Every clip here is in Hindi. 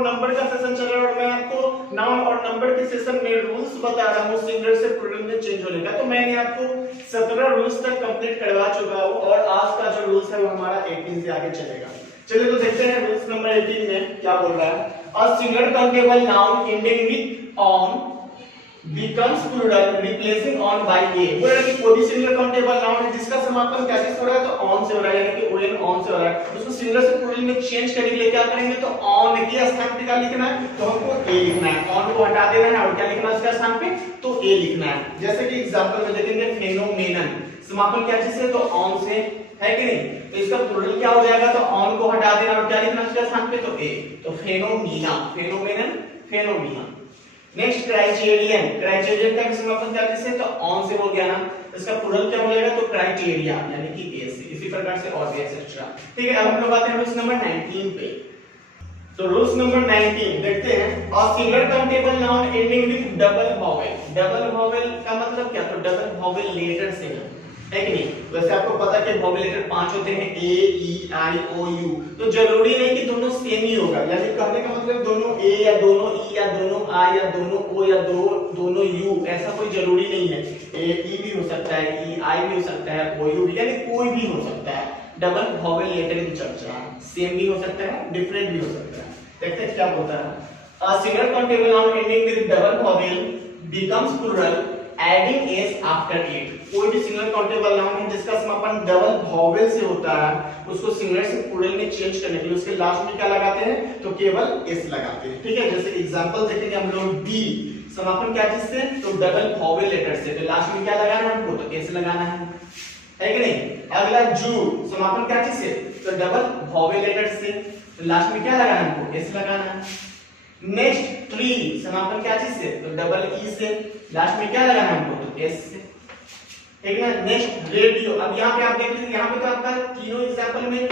और नंबर का सेशन चल रहा है और मैं आपको नाउन और नंबर के सेशन में रूल्स बता रहा हूँ सिंगुलर से प्लूरल में चेंज होने का। तो मैंने आपको 17 रूल्स तक कंप्लीट करवा चुका हूँ और आज का जो रूल्स है वो हमारा 18 से आगे चलेगा। चलिए तो देखते हैं रूल्स नंबर 18 में क्या बोल रहा है। A singular countable noun ending with on becomes plural replacing on by a। बोल रहा है कि कोई भी सिंगुलर काउंटेबल नाउन है जिसका समापन क्या से हो रहा है तो ऑन से हो रहा है, यानी कि on ऑन से हो रहा है, उसको सिंगुलर से प्लूरल में चेंज करने के लिए क्या करेंगे तो ऑन के स्थान पे क्या लिखना है तो हमको a लिखना है, ऑन को हटा देना है और क्या लिखना है उसके स्थान पे तो a लिखना है। जैसे कि एग्जांपल में देखेंगे फेनोमेनन, समापन क्या चीज से तो ऑन से है कि नहीं, तो इसका प्लूरल क्या हो जाएगा तो ऑन को हटा देना और क्या लिखना है उसके स्थान पे तो a, तो फेनोमीना, फेनोमेनन, फेनोमीना। नेक्स्ट क्राइटेरियन, क्राइटेरियन का भी समापन क्या से तो ऑन से हो गया ना, इसका प्लूरल क्या हो जाएगा तो क्राइटेरिया, यानी कि ए से। इसी प्रकार से और भी एक्सेट्रा। ठीक है, अब हम लोग आते हैं रूल्स नंबर 19 पे। तो रूल्स नंबर 19 देखते हैं। अ singular countable noun ending with double vowel. Double vowel का मतलब क्या तो डबल वॉवेल लेटर से है कि नहीं। वैसे आपको पता है कि वॉवेल लेटर 5 होते हैं ए ई आई ओ यू, तो जरूरी नहीं कि दोनों सेम ही होगा, यानी कहने का मतलब दोनों ए या दोनों ई या दोनों आई या दोनों ओ या दोनों यू, ऐसा कोई जरूरी नहीं है। ए ई भी हो सकता है, ई आई भी हो सकता है, ओ यू यानी कोई भी हो सकता है। डबल वॉवेल लेटर की चर्चा सेम भी हो सकता है, डिफरेंट भी हो सकता है। देखते हैं क्या बोलता है। A singular countable noun ending with double vowel becomes plural adding S after it. कोई भी सिंगुलर काउंटेबल नाउन है जिसका समापन डबल वॉवेल से होता है, उसको सिंगुलर से प्लूरल में चेंज करने के लिए उसके लास्ट में क्या लगाते हैं तो केवल एस लगाते हैं। ठीक है, जैसे एग्जांपल देखेंगे हम लोग बी, समापन क्या चीज से तो डबल वॉवेल लेटर से, तो लास्ट में क्या लगाना है हमको तो एस लगाना है कि नहीं। अगला जू, समापन क्या चीज से तो डबल वॉवेल लेटर से, तो लास्ट में क्या लगाना है हमको एस लगाना है। नेक्स्ट ट्री, समापन क्या चीज से तो डबल ई से, लास्ट में क्या लगाना है हमको तो एस से। ठीक है, नेक्स्ट रेडियो। अब यहाँ पे आप देख लीजिए, यहाँ पे तो आपका तीनों एग्जांपल में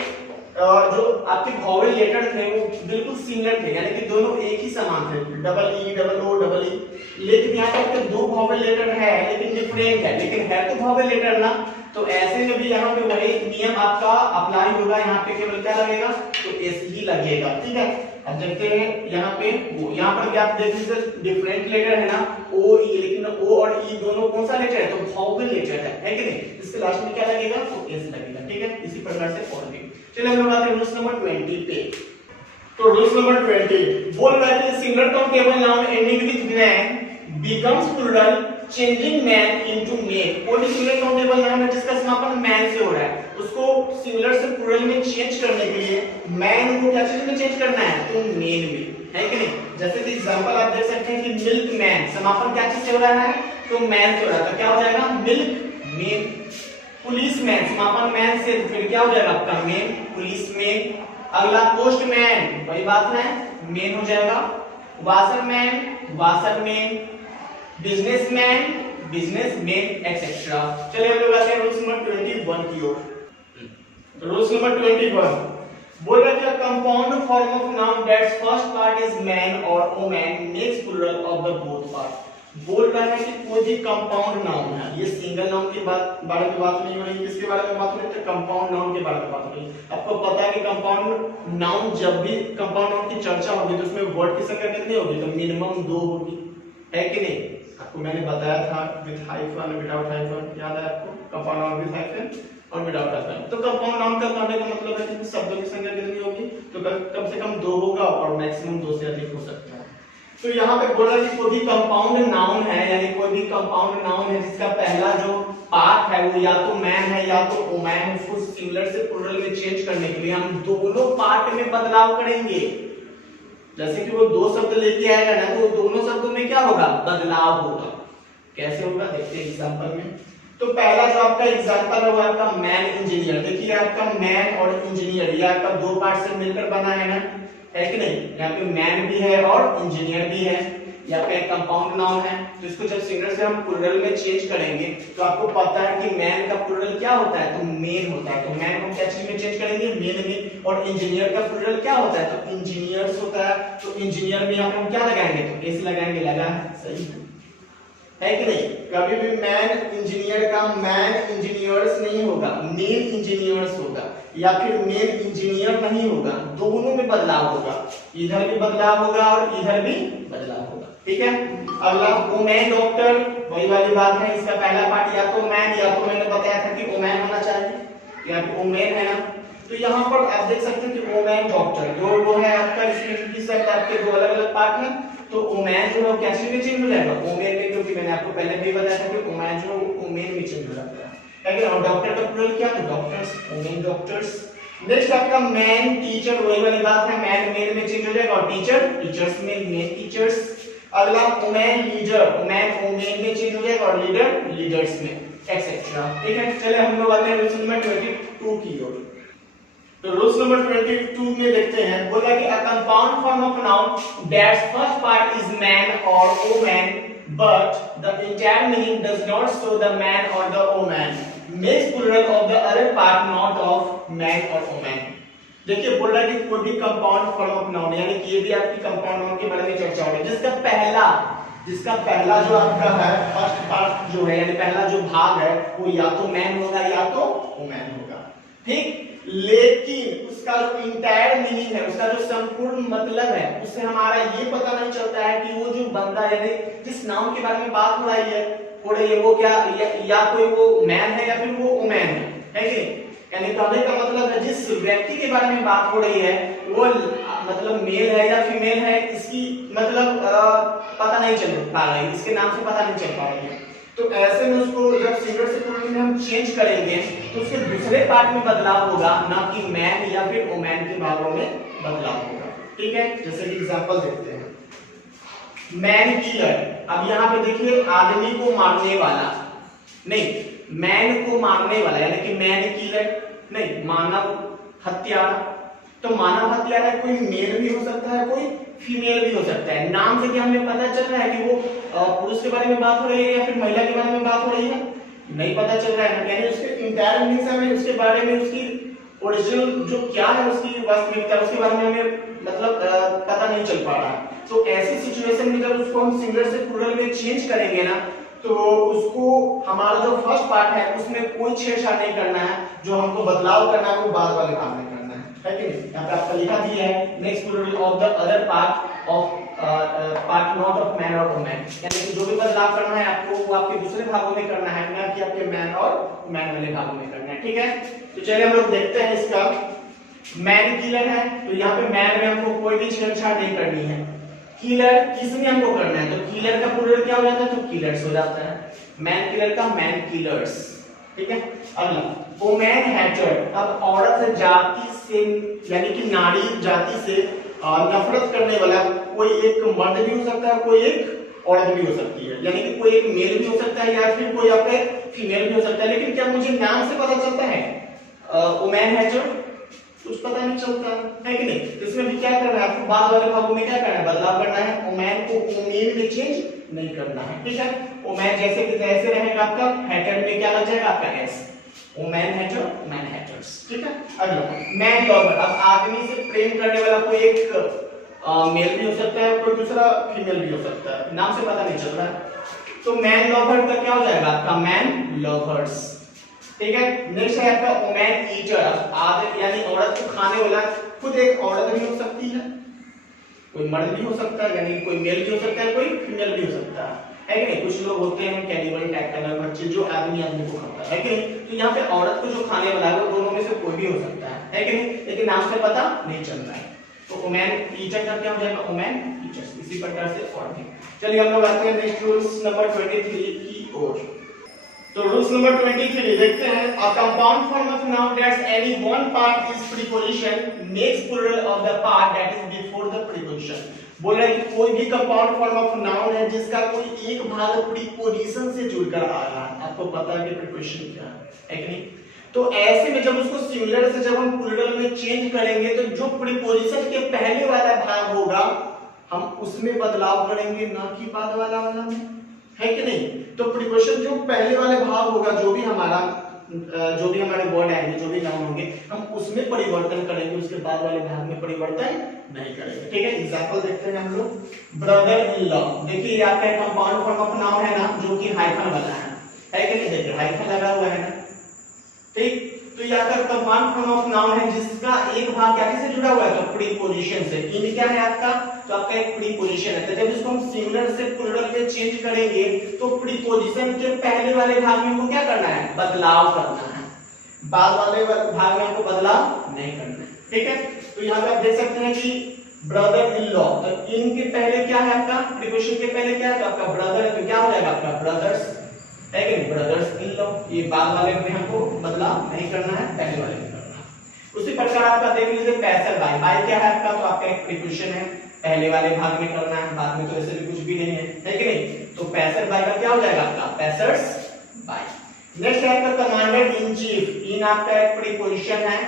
जो आपके वॉवेल लेटर थे वो बिल्कुल सिमिलर थे, यानी कि दोनों एक ही समान थे, double E double O double E. लेकिन यहाँ पे आपके दो वॉवेल लेटर है लेकिन डिफरेंट है, लेकिन है तो वॉवेल लेटर ना, तो ऐसे में भी यहाँ पे वही नियम आपका अप्लाई होगा। यहाँ पे केवल क्या लगेगा तो एस ही लगेगा। ठीक है, अब देखते हैं यहाँ पे वो, यहाँ पर भी आप देख लीजिए डिफरेंट लेटर है ना ओ ई, लेकिन ओ और ई दोनों कौन सा लेटर है तो वॉवेल लेटर है कि नहीं, इसके लास्ट में क्या लगेगा तो एस लगेगा। ठीक है, इसी प्रकार से और भी। चलिए हम लोग आते हैं रूल्स नंबर 20 पे। तो रूल्स नंबर 20 बोल रहा है कि singular countable noun ending with man becomes plural changing man into men. कोई भी सिंगुलर काउंटेबल नाउन है जिसका समापन मैन से हो रहा है, उसको सिंगुलर से प्लूरल में चेंज करने के लिए मैन को क्या चीज में चेंज करना है तो मेन में, है कि नहीं। जैसे कि एग्जांपल आप देख सकते हैं कि मिल्क मैन, समापन क्या चीज से हो रहा है तो मैन से हो रहा है, तो क्या हो जाएगा मिल्क मेन। पुलिस मैन, समापन मैन से, तो फिर क्या हो जाएगा आपका मेन, पुलिस मेन। अगला पोस्टमैन, वही बात है मेन हो जाएगा। Washerman, washerman. Businessman, businessman etcetera. चलिए हम लोग आते हैं रूल्स नंबर 21 की ओर। रूल्स नंबर 21 बोल रहा है compound form of noun that's first part is man और woman makes plural of the both part. बोल रहा है कि कोई भी कंपाउंड नाउन है, ये सिंगल नाउन के बारे में बात नहीं हो रही, किसके बारे में बात हो रही है कंपाउंड नाउन के बारे में बात हो रही है। आपको पता है कि कंपाउंड नाउन, जब भी कंपाउंड नाउन की चर्चा होगी तो उसमें वर्ड की संख्या कितनी होगी तो मिनिमम 2 होगी, है कि नहीं। आपको मैंने बताया था विद हाइफन विदाउट हाइफन, याद है आपको, कंपाउंड नाउन विद हाइफन और विदाउट हाइफन। तो कंपाउंड नाउन का कहने का मतलब है कि शब्दों की संख्या कितनी होगी तो कम से कम 2 होगा और मैक्सिमम 2 से अधिक हो सकता है। तो यहाँ पे बोला कि कोई भी कंपाउंड नाउन है, यानी कोई भी कंपाउंड नाउन है जिसका पहला जो पार्ट है वो या तो मैन है या तो वुमन है, उसको सिंगुलर से प्लूरल में चेंज करने के लिए हम दोनों पार्ट में बदलाव करेंगे। जैसे कि वो 2 शब्द लेके आएगा ना तो दोनों शब्दों में क्या होगा बदलाव होगा। कैसे होगा देखते हैं एग्जांपल में। तो पहला जो आपका एग्जांपल है वो आपका मैन इंजीनियर। देखिए आपका मैन और इंजीनियर ये आपका 2 पार्ट से मिलकर बना है ना, है कि नहीं। यहाँ पे मैन भी है और इंजीनियर भी है, यहाँ पे एक कंपाउंड नाउन है। तो इसको जब सिंगुलर से हम प्लूरल में चेंज करेंगे तो आपको पता है कि मैन का प्लूरल क्या होता है तो मेन होता है, तो मैन को क्या चीज में चेंज करेंगे मेन में। और इंजीनियर का प्लूरल क्या होता है तो इंजीनियर्स होता है, तो इंजीनियर में यहाँ पे हम क्या लगाएंगे तो एस लगाएंगे, लगा है सही। है कि नहीं? कभी भी मैन इंजीनियर का मैन इंजीनियर्स नहीं होगा, मेन इंजीनियर्स होगा, या फिर मेन इंजीनियर नहीं होगा, दोनों में बदलाव होगा, इधर भी बदलाव होगा और इधर भी बदलाव होगा। ठीक है, अगला वुमेन डॉक्टर, वही वाली बात है, इसका पहला पार्ट या तो मैन या तो मैंने बताया था कि वुमेन होना चाहिए, यहाँ पे वुमेन है ना, तो यहाँ पर आप देख सकते हैं कि वुमेन डॉक्टर जो वो है आपका, इसमें किस आपके दो अलग अलग पार्ट हैं, तो वुमेन जो है कैसे में चेंज हो जाएगा, वुमेन में, क्योंकि मैंने आपको पहले भी बताया था कि वुमेन जो वुमेन में चेंज हो जाता है, लेकिन और डॉक्टर का प्लूरल क्या है, डॉक्टर्स, वुमेन डॉक्टर्स। नेक्स्ट आपका मैन टीचर, वही वाली बात है, मैन मेन में चेंज हो जाएगा और टीचर टीचर्स में, मेन टीचर्स। अगला वुमेन लीडर, वुमेन वुमेन में चेंज हो जाएगा और लीडर लीडर्स में, एक्सेट्रा। ठीक है, चले हम लोग आते हैं रूल्स नंबर 22 की ओर। तो रूल्स नंबर 22 में देखते हैं, बोला कि a compound form of noun that's first part is man और woman but the entire meaning does not show the man और the woman makes plural of the other part not of man और वुमन। देखिए बोल रहा है कि कोई भी कंपाउंड फॉर्म ऑफ नाउन, यानी कि ये भी आपकी कंपाउंड नाउन के बारे में चर्चा होगी, जिसका पहला जो आपका है फर्स्ट पार्ट जो है, यानी पहला जो भाग है वो या तो मैन होगा या तो वुमन होगा। ठीक, लेकिन उसका जो इंटायर मीनिंग है, उसका जो संपूर्ण मतलब है, उससे हमारा ये पता नहीं चलता है कि वो जो बंदा यानी जिस नाउन के बारे में बात हो रही है वो क्या या कोई वो मैन है या फिर वो वुमन है कि, यानी कहने का मतलब है जिस व्यक्ति के बारे में बात हो रही है वो मतलब मेल है या फीमेल है, इसकी मतलब पता नहीं चल पा रही है, इसके नाम से पता नहीं चल पा रही है। तो ऐसे में उसको जब सिंगुलर से प्लूरल में हम चेंज करेंगे तो उसके दूसरे पार्ट में बदलाव होगा, ना कि मैन या फिर वुमन के भागों में बदलाव होगा। ठीक है, जैसे कि एग्जांपल देखते हैं, मैन किलर। अब यहाँ पे देखिए आदमी को मारने वाला नहीं, मैन को मारने वाला, यानी कि मैन किलर नहीं, मानव हत्यारा। तो मानव हत्यारा कोई मेल भी हो सकता है, कोई फीमेल भी हो सकता है। नाम से क्या हमें पता चल रहा है कि वो पुरुष के बारे में बात हो रही है या फिर महिला के बारे में बात हो रही है? नहीं पता चल रहा है, यानी उसके इंटायर मीनिंग से हमें उसके बारे में, उसकी ओरिजिनल जो क्या है, उसकी वास्तविकता, उसके बारे में हमें मतलब पता नहीं चल पा रहा है। तो ऐसी सिचुएशन में जब उसको हम सिंगुलर से प्लूरल में चेंज करेंगे ना, तो उसको हमारा जो फर्स्ट पार्ट है उसमें कोई छेड़छाड़ नहीं करना है, जो हमको बदलाव करना है वो बाद वाले काम में करना है कि नहीं? यहाँ पे आपका लिखा दिया है next plural of the other part of part not of man और वुमन, यानी कि जो भी बदलाव करना है आपको वो आपके दूसरे भागों में करना है, ना कि आपके मैन और वुमन वाले भागों में करना है। ठीक है, तो चलिए हम लोग देखते हैं इसका। मैन किलर है, तो यहाँ पे मैन में हमको कोई भी छेड़छाड़ नहीं करनी है। किलर किसमें हमको करना है, तो किलर का प्लूरल क्या हो जाता है, तो किलर्स हो जाता है। मैन किलर का मैन किलर्स। ठीक है, अगला वुमेन हैटर। अब औरत जाति से यानी कि नारी जाति से नफरत करने वाला कोई एक मर्द भी हो सकता है, कोई एक औरत भी हो सकती है, यानी कि कोई एक मेल भी हो सकता है या फिर कोई आपके फीमेल भी हो सकता है। लेकिन क्या मुझे नाम से पता चलता है वुमेन हैटर? कुछ पता नहीं चलता है कि नहीं? तो इसमें भी क्या करना है आपको, बाद वाले भागों में क्या करना है, बदलाव करना है। वुमेन को वुमेन में चेंज नहीं करना है। ठीक है, वुमेन जैसे कि तैसे रहेगा आपका, हैटर में क्या लग जाएगा आपका S, women Hatter, women haters. ठीक है, अगला मैन लवर। अब आदमी से प्रेम करने वाला कोई एक मेल भी हो सकता है, कोई दूसरा फीमेल भी हो सकता है, नाम से पता नहीं चल रहा है। तो मैन लवर का क्या हो जाएगा आपका, मैन लवर्स। ठीक है, नेक्स्ट है आपका वुमेन ईटर। आदमी यानी औरत को खाने वाला, खुद एक औरत भी हो सकती है, कोई मर्द भी हो सकता है, यानी कोई मेल भी हो सकता है, कोई फीमेल भी हो सकता है कि नहीं? कुछ लोग होते हैं कैनिबल टाइप का बच्चे जो आदमी को खाता है कि नहीं? तो यहाँ पे औरत को जो खाने वाला है वो दोनों में से कोई भी हो सकता है कि नहीं? लेकिन नाम से पता नहीं चल रहा है। तो वुमेन टीचर का क्या हो जाएगा, वुमेन टीचर्स। इसी प्रकार से और भी। चलिए हम लोग आते हैं नेक्स्ट रूल्स नंबर 23 की ओर। तो रूल्स नंबर 23 देखते हैं, a compound form of noun that's any one part is preposition makes plural of the part that is before the preposition. बोल रहा है कि कोई भी कंपाउंड फॉर्म ऑफ नाउन है जिसका कोई एक भाग प्रीपोजिशन से जुड़कर आ रहा है। आपको पता है कि प्रीपोजिशन क्या है कि नहीं? तो ऐसे में जब उसको सिंगुलर से जब हम प्लूरल में चेंज करेंगे तो जो प्रीपोजिशन के पहले वाला भाग होगा हम उसमें बदलाव करेंगे, ना कि बाद वाला में, है कि नहीं? तो प्रीपोजिशन जो पहले वाले भाग होगा, जो भी हमारा जो भी हमारे वर्ड आएंगे, जो भी नाउन होंगे, हम उसमें परिवर्तन करेंगे, उसके बाद वाले भाग में परिवर्तन नहीं करेंगे। ठीक है, एग्जांपल देखते हैं हम लोग। ब्रदर इन लॉ, देखिए ये आपका कंपाउंड फॉर्म ऑफ नाउन है ना, जो कि हाइफन वाला है कि नहीं? देखिए हाइफन लगा हुआ है ना, ठीक। तो ये आपका कंपाउंड फॉर्म ऑफ नाउन है जिसका एक भाग क्या से जुड़ा हुआ है? तो प्रीपोजिशन से। इन क्या है आपका? तो आपका एक प्रीपोजिशन है। तो जब इसको हम सिंगुलर से प्लूरल में चेंज करेंगे तो प्रीपोजिशन के पहले वाले भाग में हमको क्या करना है? बदलाव करना है, बाद वाले भाग में हमको बदलाव नहीं करना है। ठीक है, तो यहाँ पे आप देख सकते हैं कि ब्रदर इन लॉ, तो इन के पहले क्या है आपका? प्रीपोजिशन के पहले क्या है? तो आपका ब्रदर है, तो क्या हो जाएगा आपका? ब्रदर्स है कि नहीं? Brothers in law. ये बाद वाले में हमको बदलाव नहीं करना है, पहले वाले में करना है। उसी प्रकार आपका देख लीजिए पैसर बाय। बाय क्या है आपका? तो आपका एक प्रीपोजिशन है, पहले वाले भाग में करना है, बाद में तो ऐसे भी कुछ भी नहीं है कि नहीं? तो पैसर बाय का क्या हो जाएगा आपका? पैसर्स बाय। नेक्स्ट है आपका कमांडर इन चीफ। इन आपका एक प्रीपोजिशन है,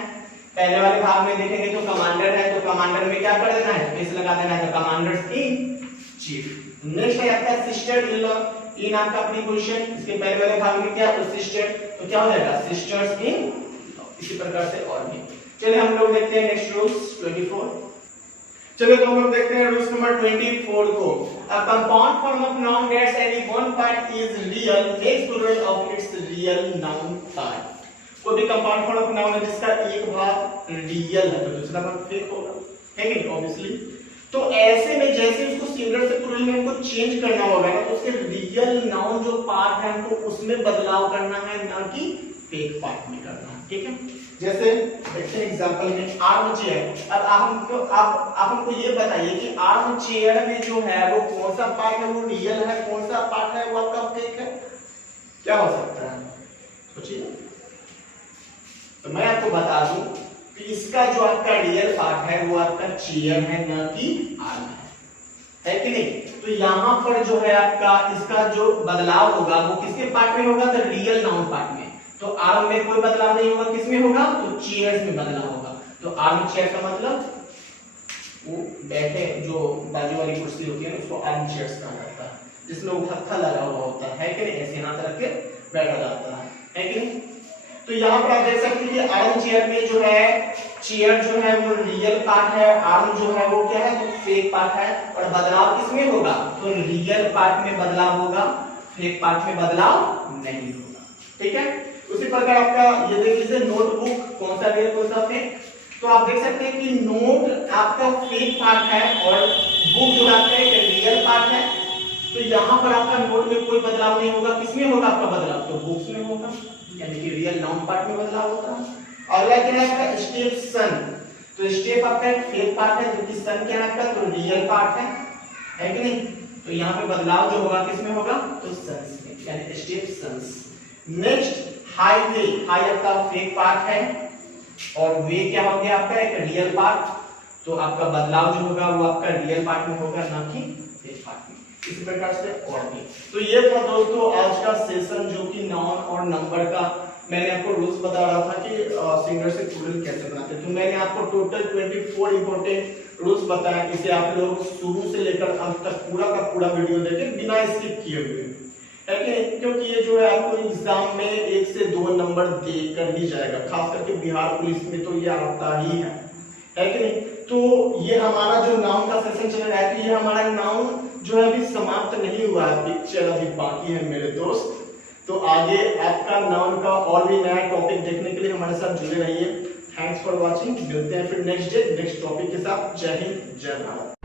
पहले वाले भाग में देखेंगे तो कमांडर है, तो कमांडर में क्या कर देना है? इस लगा देना है, तो कमांडर्स इन चीफ। नेक्स्ट है आपका सिस्टर इन लॉ। इन आपका प्रीपोजिशन, इसके पहले वाले भाग में क्या? तो सिस्टर, तो क्या हो जाएगा? सिस्टर्स इन। इसी प्रकार से और भी। चलिए हम लोग देखते हैं नेक्स्ट रूल्स 24। चलिए तो हम लोग देखते हैं रूल्स नंबर 24 को। A compound form of noun that's any one part is real makes plural of its real noun part. कोई भी कंपाउंड फॉर्म ऑफ नाउन है जिसका एक भाग रियल है तो दूसरा भाग फेक होगा, है कि नहीं? ऑब्वियसली। तो ऐसे में जैसे उसको सिंगुलर से प्लूरल में हमको चेंज करना होगा ना, तो उसके रियल नाउन जो पार्ट है हमको उसमें बदलाव करना है, ना कि फेक पार्ट में करना है। ठीक है, जैसे देखते हैं एग्जांपल में आर्म चेयर। अब आप हमको ये बताइए कि आर्म चेयर में जो है वो कौन सा पार्ट है वो रियल है, कौन सा पार्ट है वो आपका फेक है? क्या हो सकता है? सोचिए। तो मैं आपको बता दूं कि इसका जो आपका रियल पार्ट है वो आपका चेयर है, ना कि आर्म है कि नहीं? तो यहाँ पर जो है आपका इसका जो बदलाव होगा वो किसके पार्ट में होगा? तो रियल नाउन पार्ट में। तो आर्म में कोई बदलाव नहीं होगा, किसमें होगा? तो चेयर्स में बदलाव होगा। तो आर्म चेयर का मतलब वो बैठे जो बाजू वाली कुर्सी होती है उसको आर्म चेयर्स कहा जाता है, जिसमें वो हत्था लगा हुआ होता है कि नहीं? ऐसे हाथ रख के बैठा जाता है कि नहीं? तो यहाँ पर आप देख सकते हैं कि आर्म चेयर में जो है चेयर जो है वो रियल पार्ट है, आर्म जो है वो क्या है? तो फेक पार्ट है। और बदलाव किसमें होगा? तो रियल पार्ट में बदलाव होगा, फेक पार्ट में बदलाव नहीं होगा। ठीक है, उसी प्रकार आपका ये देख लीजिए नोटबुक, कौन सा रियल कौन सा फेक? तो आप देख सकते हैं कि नोट आपका फेक पार्ट है और बुक जो आपका एक रियल पार्ट है। तो यहाँ पर आपका नोट में कोई बदलाव नहीं होगा, किसमें होगा आपका बदलाव? तो बुक्स में होगा, यानी कि रियल नाउन पार्ट में बदलाव होता है। अगला क्या है आपका स्टेप सन। तो स्टेप आपका एक फेक पार्ट है, जबकि सन क्या है आपका? तो रियल पार्ट है कि नहीं? तो यहाँ पे बदलाव जो होगा किसमें होगा? तो सन्स में, यानी step sons. Next highway. High आपका फेक पार्ट है और वे क्या हो गया आपका? एक रियल पार्ट। तो आपका बदलाव जो होगा वो आपका रियल पार्ट में होगा, ना कि फेक पार्ट में। इसी प्रकार से और भी। तो ये था दोस्तों आज का सेशन, जो कि नाउन और नंबर का मैंने आपको रूल्स बता रहा था कि सिंगुलर से प्लूरल कैसे बनाते हैं। तो मैंने आपको टोटल 24 इंपॉर्टेंट रूल्स बताए। इसे आप लोग शुरू से लेकर अंत तक पूरा का पूरा वीडियो देखें बिना स्किप किए हुए, है कि? क्योंकि ये जो है आपको एग्जाम में 1 से 2 नंबर देकर ही जाएगा, खास करके बिहार पुलिस में तो ये आता ही है कि नहीं? तो ये हमारा जो नाउन का सेशन चल रहा है, तो ये हमारा नाउन जो है अभी समाप्त नहीं हुआ है, पिक्चर अभी बाकी है मेरे दोस्त। तो आगे आपका नाउन का और भी नया टॉपिक देखने के लिए हमारे साथ जुड़े रहिए। Thanks for watching. मिलते हैं फिर नेक्स्ट डे नेक्स्ट टॉपिक के साथ। जय हिंद, जय भारत।